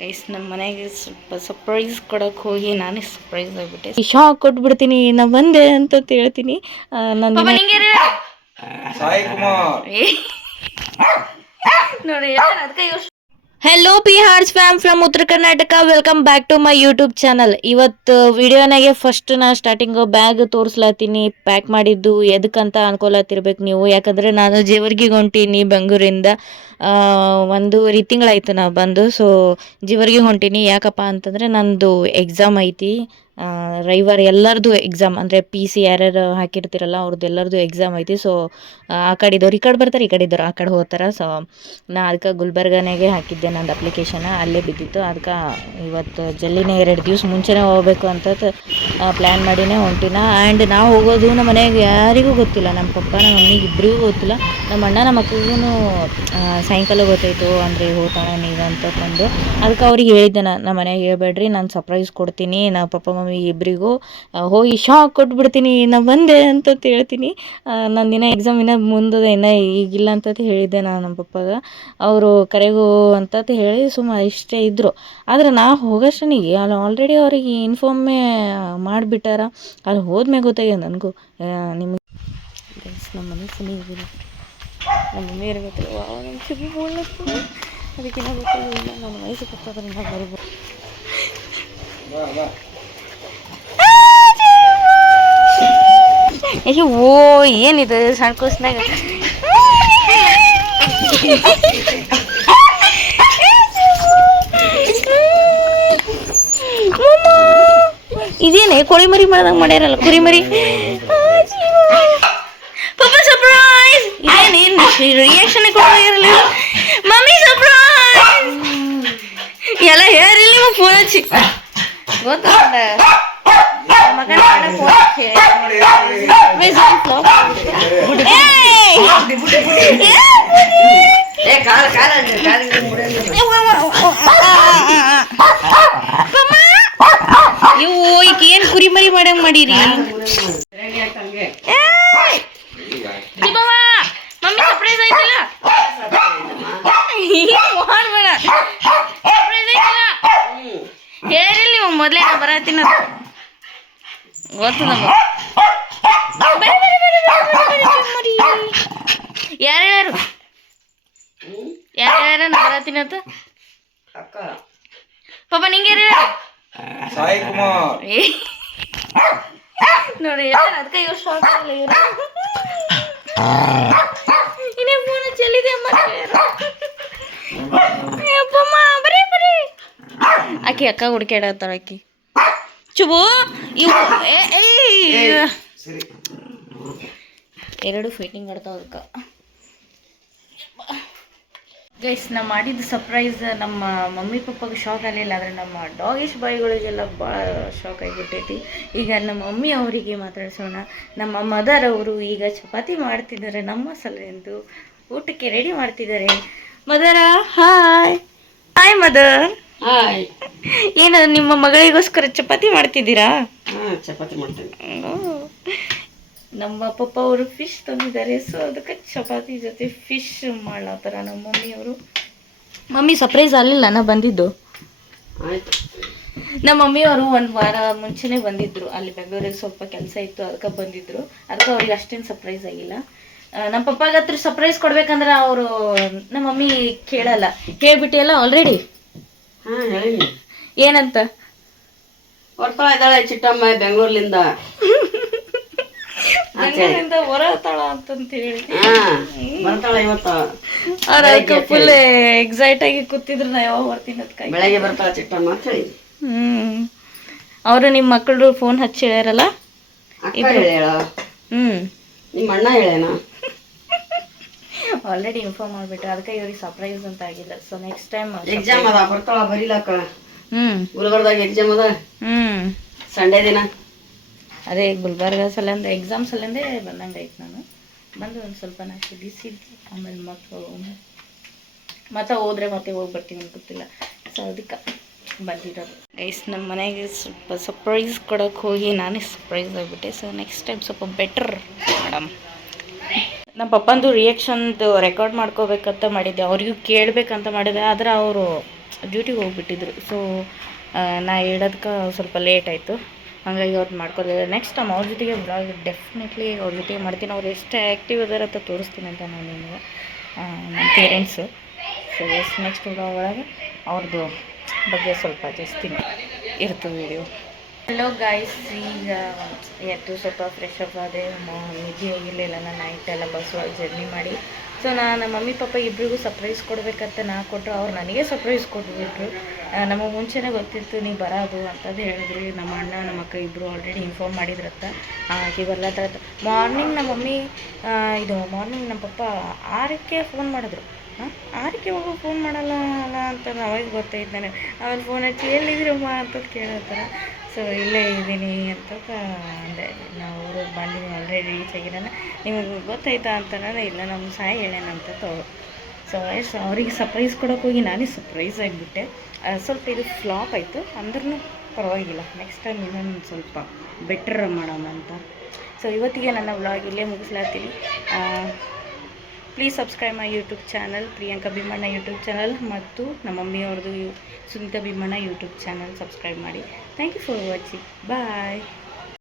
Guys ನಮ್ಮ ಮನೆಗೆ ಸ್ವಲ್ಪ ಸರ್ಪ್ರೈಸ್ ಕೊಡೋಕೆ ಹೋಗಿ ನಾನೇ ಸರ್ಪ್ರೈಸ್ ಆಗಿಬಿಟ್ಟೆ. ಶಾಕ್ ಕೊಟ್ಬಿಡ್ತೀನಿ ನಾ ಬಂದೆ ಅಂತ ಹೇಳ್ತೀನಿ. ನೋಡಿ ಅದಕ್ಕೆ hello P horse fam from Uttara Karnataka, welcome back to my YouTube channel. ಇವತ್ತು ವಿಡಿಯೋನಾಗೆ ಫಸ್ಟ್ ನಾ ಸ್ಟಾರ್ಟಿಂಗ್ ಬ್ಯಾಗ್ ತೋರಿಸ್ಲತ್ತೀನಿ ಪ್ಯಾಕ್ ಮಾಡಿದ್ದು. ಎದಕ್ಕಂತ ಅನ್ಕೊಲತ್ತಿರ್ಬೇಕು ನೀವು, ಯಾಕಂದರೆ ನಾನು ಜೇವರ್ಗಿಗೆ ಹೊಂಟೀನಿ ಬೆಂಗಳೂರಿಂದ. 1 ತಿಂಗಳಾಯ್ತು ನಾ ಬಂದು. ಸೊ ಜೇವರ್ಗಿಗೆ ಹೊಂಟೀನಿ. ಯಾಕಪ್ಪ ಅಂತಂದರೆ ನಂದು ಎಕ್ಸಾಮ್ ಐತಿ ರವಿವಾರ. ಎಲ್ಲರದು ಎಕ್ಸಾಮ್ ಅಂದರೆ PC ಯಾರ್ಯಾರು ಹಾಕಿರ್ತಿರಲ್ಲ ಅವ್ರದ್ದು ಎಲ್ಲರದು ಎಕ್ಸಾಮ್ ಐತಿ. ಸೊ ಆ ಕಡೆದವ್ರು ಈ ಕಡೆ ಬರ್ತಾರೆ, ಈ ಕಡೆದವ್ರು ಆ ಕಡೆ ಹೋಗ್ತಾರೆ. ಸೊ ನಾ ಅದಕ್ಕೆ ಗುಲ್ಬರ್ಗನಾಗೆ ಹಾಕಿದ್ದೆ ನಂದು ಅಪ್ಲಿಕೇಶನ್, ಅಲ್ಲೇ ಬಿದ್ದಿತ್ತು. ಅದಕ್ಕೆ ಇವತ್ತು ಜಲ್ದಿನೇ 2 ದಿವಸ ಮುಂಚೆನೇ ಹೋಗ್ಬೇಕು ಅಂತ ಪ್ಲ್ಯಾನ್ ಮಾಡಿನೇ ಹೊಂಟಿನ. ಆ್ಯಂಡ್ ನಾವು ಹೋಗೋದು ನಮ್ಮ ಮನೆಯಾಗ ಯಾರಿಗೂ ಗೊತ್ತಿಲ್ಲ, ನಮ್ಮ ಪಪ್ಪ ನಮ್ಮ ಮಮ್ಮಿಗೆ ಇಬ್ಬರಿಗೂ ಗೊತ್ತಿಲ್ಲ. ನಮ್ಮ ಅಣ್ಣ ನಮ್ಮ ಅಕ್ಕಗೂ ಸಾಯಂಕಾಲ ಗೊತ್ತಾಯಿತು ಅಂದರೆ ಹೋಗ್ತಾಳೆ ನೀನು ಅಂತಂದು. ಅದಕ್ಕೆ ಅವ್ರಿಗೆ ಹೇಳಿದ್ದೆ ನಮ್ಮ ಮನೆಯಾಗ ಹೇಳ್ಬೇಡ್ರಿ, ನಾನು ಸರ್ಪ್ರೈಸ್ ಕೊಡ್ತೀನಿ ನಮ್ಮ ಪಪ್ಪ ಮಮ್ಮಿ ಇಬ್ಬರಿಗೂ. ಹೋಗಿ ಶಾಕ್ ಕೊಟ್ಬಿಡ್ತೀನಿ ನಾ ಬಂದೆ ಅಂತ ಹೇಳ್ತೀನಿ. ನನ್ನ ದಿನ ಎಕ್ಸಾಮ್ ಇನ್ನೂ ಮುಂದೆ ಇನ್ನೂ ಈಗಿಲ್ಲ ಅಂತ ಹೇಳಿದ್ದೆ ನಾನು ನಮ್ಮ ಪಪ್ಪಾಗ. ಅವರು ಕರೆಗೂ ಅಂತ ಹೇಳಿ ಸುಮ್ಮ ಇಷ್ಟೇ ಇದ್ದರು. ಆದರೆ ನಾ ಹೋಗೋಷ್ಟನಿಗೆ ಅಲ್ಲಿ ಆಲ್ರೆಡಿ ಅವರಿಗೆ ಇನ್ಫಾರ್ಮೇ ಮಾಡಿಬಿಟ್ಟಾರ. ಅಲ್ಲಿ ಹೋದ್ಮೇಲೆ ಗೊತ್ತಾಗ್ಯದ ನನಗೂ. ನಿಮಗೆ ನಮ್ಮ ಮನೆ ಸನಿ ಇದ್ದೀನಿ, ನಮ್ಮ ಮಮ್ಮಿ ಇರಬೇಕು ಅದಕ್ಕಿಂತ ಗೊತ್ತಾಗಿಲ್ಲ. ನನ್ನ ವಯಸ್ಸು ಗೊತ್ತಾದ್ರೆ ನಾವು ಬರೀಬೋದು. ಅಯ್ಯೋ ಓ ಏನಿದು ಸಣ್ಣ ಕೂಸ್ನಾಗ ಇದೇನೆ ಕೋಳಿ ಮರಿ ಮಾಡ್ದಂಗೆ ಮಾಡ್ಯಾರಲ್ಲ, ಕುರಿ ಮರಿ. ಪಪ್ಪ ಸರ್ಪ್ರೈಸ್! ಇದೇನೇನು ರಿಯಾಕ್ಷನ್ ಕೊಡೋದಿರಲ್ಲ. ಮಮ್ಮಿ ಸರ್ಪ್ರೈಸ್ ಎಲ್ಲ ಹೇಳಿಲ್ಲ ಫೋನ್ ಹಚ್ಚಿ ಗೊತ್ತಲ್ಲ ಮಗನ ಫೋನ್ ಹಚ್ಚಿ ಇವು ಈಗ ಏನು ಕುರಿ ಮರಿ ಮಾಡಂಗ್ ಮಾಡಿರಿ. ಮಮ್ಮಿ ಸರ್ಪ್ರೈಸ್ ಆಯ್ತಲ್ಲ, ಮಾಡ್ಬೇಡ ಸರ್ಪ್ರೈಸ್ ಆಯ್ತಲ್ಲ ಹೇಳಿಲ್ಲ ನೀವು ಮೊದಲೇ. ನಾ ಬರತ್ತೀನಿ ಗೊತ್ತು ನಮ್ಗೆ. ಯಾರ್ಯಾರು ಯಾರ್ಯಾರ ನಾ ಬರತ್ತೀನಿ ಅಂತ ಪಾಪ ನಿಂಗೆ ನೋಡಿ ಅದಕ್ಕೆ ಇವ್ರು ಶಾಕ್ ಆಗಲ್ಲ. ಇವರು ಇನ್ನೇ ಫೋನ್ ಚೆಲ್ಲಿದೆ ಅಪ್ಪಮ್ಮ ಬರೀ ಬರೀ ಆಕಿ ಅಕ್ಕ ಹುಡುಕಾಡತ್ತಾಳ ಆಕಿ ಚುಬು. ಇವು 2 ಫೈಟಿಂಗ್ ಆಡ್ತಾವ ಅದಕ್ಕೆ. ಗೈಸ್ ನಾ ಮಾಡಿದ್ದು ಸರ್ಪ್ರೈಸ್ ನಮ್ಮ ಮಮ್ಮಿ ಪಪ್ಪಾಗೆ ಶಾಕ್ ಆಗಲಿಲ್ಲ, ಆದರೆ ನಮ್ಮ ಡಾಗಿಶ್ ಬಾಯ್ಗಳಿಗೆಲ್ಲ ಭಾಳ ಶಾಕ್ ಆಗಿಬಿಟ್ಟೈತಿ. ಈಗ ನಮ್ಮ ಮಮ್ಮಿ ಅವರಿಗೆ ಮಾತಾಡ್ಸೋಣ. ನಮ್ಮ ಮದರ್ ಅವರು ಈಗ ಚಪಾತಿ ಮಾಡ್ತಿದ್ದಾರೆ ನಮ್ಮ ಸಲುವೆಂದು, ಊಟಕ್ಕೆ ರೆಡಿ ಮಾಡ್ತಿದ್ದಾರೆ. ಮದರ ಹಾಯ್. Hi mother. ಹಾಯ್. ಏನು ನಿಮ್ಮ ಮಗಳಿಗೋಸ್ಕರ ಚಪಾತಿ ಮಾಡ್ತಿದ್ದೀರಾ? ಚಪಾತಿ ಮಾಡ್ತೀನಿ. ನಮ್ಮ ಪಪ್ಪ ಅವರು ಫಿಶ್ ತಂದಿದ್ದಾರೆ. ಸೊ ಅದಕ್ಕೆ ಚಪಾತಿ ಜೊತೆ ಫಿಶ್ ಮಾಡ್ಲತ್ತಾರ ನಮ್ಮ ಮಮ್ಮಿಯವರು. ಮಮ್ಮಿ ಸರ್ಪ್ರೈಸ್ ಆಗಲಿಲ್ಲ ನಾ ಬಂದಿದ್ದು. ಆಯ್ತು. ನಮ್ಮ ಮಮ್ಮಿಯವರು 1 ವಾರ ಮುಂಚೆನೇ ಬಂದಿದ್ದರು. ಅಲ್ಲಿ ಬೆಂಗಳೂರಿಗೆ ಸ್ವಲ್ಪ ಕೆಲಸ ಇತ್ತು, ಅದಕ್ಕೆ ಬಂದಿದ್ದರು. ಅದಕ್ಕೆ ಅವ್ರಿಗೆ ಅಷ್ಟೇನು ಸರ್ಪ್ರೈಸ್ ಆಗಿಲ್ಲ. ನಮ್ಮ ಪಪ್ಪಾಗ ಹತ್ರ ಸರ್ಪ್ರೈಸ್ ಕೊಡ್ಬೇಕಂದ್ರೆ ಅವರು ನಮ್ಮ ಮಮ್ಮಿ ಕೇಳಲ್ಲ. ಹೇಳ್ಬಿಟ್ಟಿಯಲ್ಲ ಆಲ್ರೆಡಿ? ಹಾಂ ಹೇಳಿ. ಏನಂತ? ಬರ್ತಾಳ ಇದ್ದಾಳೆ ಚಿಟ್ಟಮ್ಮ ಬೆಂಗಳೂರ್ಲಿಂದ ಹೊರತಾಳ ಅಂತಂತ ಹೇಳಿ ಬರ್ತಾಳ ಇವತ್ತು. ಅವ್ರ ಫುಲ್ ಎಕ್ಸೈಟ್ ಆಗಿ ಕೂತಿದ್ರು ನಾ ಯಾವಾಗ ಬರ್ತೀನಿ ಅದಕ್ಕೆ. ಬೆಳಗ್ಗೆ ಬರ್ತಾಳ ಚಿಟ್ಟಮ್ಮ ಅಂತ ಹೇಳಿ. ಅವರು ನಿಮ್ಮ ಮಕ್ಕಳು ಫೋನ್ ಹಚ್ಚಿ ಹೇಳ್ಯಾರಲ್ಲ? ಅಕ್ಕ ಹೇಳ. ನಿಮ್ಮ ಅಣ್ಣ ಹೇಳೇನ? ಆಲ್ರೆಡಿ ಇನ್ಫಾರ್ಮ್ ಮಾಡಿಬಿಟ್ಟು ಅದಕ್ಕೆ ಇವ್ರಿಗೆ ಸರ್ಪ್ರೈಸ್ ಅಂತ ಆಗಿಲ್ಲ. ಸೊ ನೆಕ್ಸ್ಟ್ ಟೈಮ್ ಎಕ್ಸಾಮ್ ಅದ, ಬರ್ತಾಳ ಬರೀಲಕ್ಕ. ಗುಲ್ಬರ್ದಾಗ ಎಕ್ಸಾಮ್ ಅದ ಸಂಡೇ ದಿನ. ಅದೇ ಗುಲ್ಬರ್ಗ ಸಲಿಂದ ಎಕ್ಸಾಮ್ ಸಲಿಂದೇ ಬಂದಂಗೆ ಆಯ್ತು. ನಾನು ಬಂದು ಒಂದು ಸ್ವಲ್ಪ ನಾಲ್ಕು ಬಿಸಿದ್ದು ಆಮೇಲೆ ಮತ್ತೆ ಹೋದ್ರೆ ಮತ್ತೆ ಹೋಗಿ ಬರ್ತೀನಿ ಅಂತ ಗೊತ್ತಿಲ್ಲ. ಸೊ ಅದಕ್ಕೆ ಬಂದಿರೋದು. ಗೈಸ್ ನಮ್ಮ ಮನೆಗೆ ಸ್ವಲ್ಪ ಸರ್ಪ್ರೈಸ್ ಕೊಡೋಕೆ ಹೋಗಿ ನಾನೇ ಸರ್ಪ್ರೈಸ್ ಆಗಿಬಿಟ್ಟೆ. ಸೊ ನೆಕ್ಸ್ಟ್ ಟೈಮ್ ಸ್ವಲ್ಪ ಬೆಟರ್ ಮೇಡಮ್. ನಮ್ಮ ಪಪ್ಪಂದು ರಿಯಾಕ್ಷನ್ದು ರೆಕಾರ್ಡ್ ಮಾಡ್ಕೋಬೇಕಂತ ಮಾಡಿದ್ದೆ, ಅವ್ರಿಗೂ ಕೇಳಬೇಕಂತ ಮಾಡಿದೆ. ಆದರೆ ಅವರು ಡ್ಯೂಟಿಗೆ ಹೋಗ್ಬಿಟ್ಟಿದ್ರು. ಸೊ ನಾ ಹೇಳೋದಕ್ಕೆ ಸ್ವಲ್ಪ ಲೇಟ್ ಆಯಿತು, ಹಾಗಾಗಿ ಅವ್ರು ಮಾಡ್ಕೊಳ್ಲಿಲ್ಲ. ನೆಕ್ಸ್ಟ್ ಟೈಮ್ ಅವ್ರ ಜೊತೆಗೆ ಬ್ಲಾಗ್ ಡೆಫಿನೆಟ್ಲಿ ಅವ್ರ ಜೊತೆಗೆ ಮಾಡ್ತೀನಿ. ಅವ್ರು ಎಷ್ಟು ಆ್ಯಕ್ಟಿವ್ ಇದಾರೆ ಅಂತ ತೋರಿಸ್ತೀನಿ ಅಂತ ನಾನು ನಿಮಗೆ, ನನ್ನ ಪೇರೆಂಟ್ಸು. ಸೊ ನೆಕ್ಸ್ಟ್ ಬ್ಲಾಗ್ ಒಳಗೆ ಅವ್ರದ್ದು ಬಗ್ಗೆ ಸ್ವಲ್ಪ ಜಾಸ್ತಿ ಇರ್ತದೆ ವೀಡಿಯೋ. ಹಲೋ ಗಾಯ್ಸ್, ಈಗ ಎದ್ದು ಸ್ವಲ್ಪ ಫ್ರೆಶ್ ಅಪ್ ಆದೆ. ನಿದ್ದೆ ಹೋಗಿರಲಿಲ್ಲ, ನಾನು ನೈಟೆಲ್ಲ ಬಸ್ ಒಳಗೆ ಜರ್ನಿ ಮಾಡಿ. ಸೊ ನಮ್ಮ ಮಮ್ಮಿ ಪಾಪ ಇಬ್ಬರಿಗೂ ಸರ್ಪ್ರೈಸ್ ಕೊಡಬೇಕಂತ ನಾ ಕೊಟ್ಟರು, ಅವ್ರು ನನಗೆ ಸರ್ಪ್ರೈಸ್ ಕೊಟ್ಬಿಟ್ರು. ನಮಗೆ ಮುಂಚೆನೇ ಗೊತ್ತಿತ್ತು ನೀ ಬರೋದು ಅಂತಂದು ಹೇಳಿದ್ರಿ. ನಮ್ಮ ಅಣ್ಣ ನಮ್ಮ ಅಕ್ಕ ಇಬ್ಬರು ಆಲ್ರೆಡಿ ಇನ್ಫಾರ್ಮ್ ಮಾಡಿದ್ರತ್ತ ಆಕೆ ಬರ್ಲತ್ತ. ಮಾರ್ನಿಂಗ್ ನಮ್ಮ ಮಮ್ಮಿ ಮಾರ್ನಿಂಗ್ ನಮ್ಮ ಪಪ್ಪ 6ಕ್ಕೆ ಫೋನ್ ಮಾಡಿದ್ರು. 6ಕ್ಕೆ ಹೋಗೋ ಫೋನ್ ಮಾಡಲ್ಲ ಅಲ್ಲ ಅಂತ ಅವಾಗ ಗೊತ್ತಾಯ್ತು ನನಗೆ. ಆಮೇಲೆ ಫೋನ್ ಹಚ್ಚಿ ಹೇಳಿದ್ರಮ್ಮ ಅಂತ ಕೇಳತ್ತಾರ. ಸೊ ಇಲ್ಲೇ ಇದ್ದೀನಿ ಅಂತ ಅಂದೆ. ನಾವು ಬಂದಿದ್ದೀವಿ, ಆಲ್ರೆಡಿ ರೀಚ್ ಆಗಿರೋಣ, ನಿಮಗೆ ಗೊತ್ತಾಯ್ತಾ ಅಂತಂದ್ರೆ ಇಲ್ಲ ನಮ್ಮ ಸಾಯಿ ಹೇಳೇನಂತ ತಗೋ. ಸೊ ಅವ್ರಿಗೆ ಸರ್ಪ್ರೈಸ್ ಕೊಡೋಕೆ ಹೋಗಿ ನಾನೇ ಸರ್ಪ್ರೈಸ್ ಆಗಿಬಿಟ್ಟೆ. ಸ್ವಲ್ಪ ಇದು ಫ್ಲಾಪ್ ಆಯಿತು, ಅಂದ್ರೂ ಪರವಾಗಿಲ್ಲ, ನೆಕ್ಸ್ಟ್ ಟೈಮ್ ಇನ್ನೊಂದು ಸ್ವಲ್ಪ ಬೆಟರ್ ಮಾಡೋಣ ಅಂತ. ಸೊ ಇವತ್ತಿಗೆ ನನ್ನ ವ್ಲಾಗ್ ಇಲ್ಲೇ ಮುಗಿಸ್ಲಾತೀನಿ. Please subscribe my YouTube channel, Priyanka Bheemanna YouTube channel, ಮತ್ತು ನಮ್ಮ ಮಮ್ಮಿಯವ್ರದ್ದು Sunitha Bheemanna YouTube channel subscribe ಮಾಡಿ. Thank you for watching. Bye.